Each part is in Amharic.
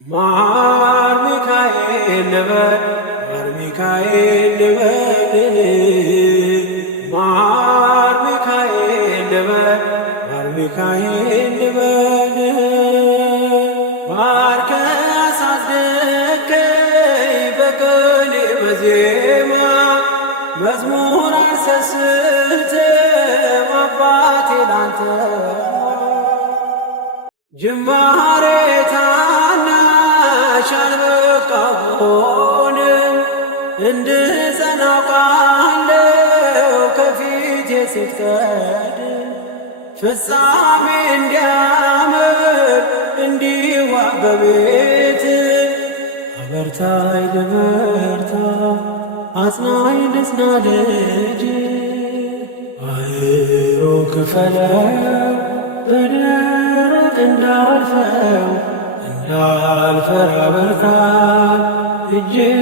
ማር ሚካኤል ልበል ማር ሚካኤል ልበል ማር ሚካኤል ልበል ማር ሚካኤል ልበል ባርከህ አሳደግከኝ በቅኔ በዜማ መዝሙር አልሰስትም አባቴ ላንተ ጅማሬ ታናሽ አልበቃሁም እንድጸና አውቃለሁ ከፊቴ ስትቀድም ፍጻሜ እንዲያምር እንዲዋብ በቤት አበርታኝ ልበርታ አጽናኝ ልጽና ልጅ ባህሩ ክፈለው በደረቅ እንዳልፈራ በርታኝ እጄን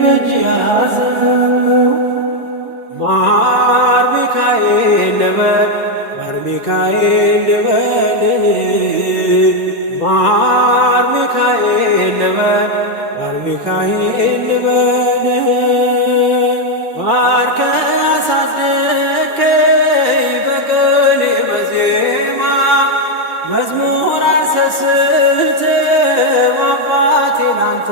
በእጅ ያዘው ማር ሚካኤል ልበል ማር ሚካኤል ልበል ማር ሚካኤል ልበል ማር ሚካኤል ልበል ባርከህ አሳደግከኝ በቅኔ በዜማ መዝሙር አልሰስትም አባቴ ላንተ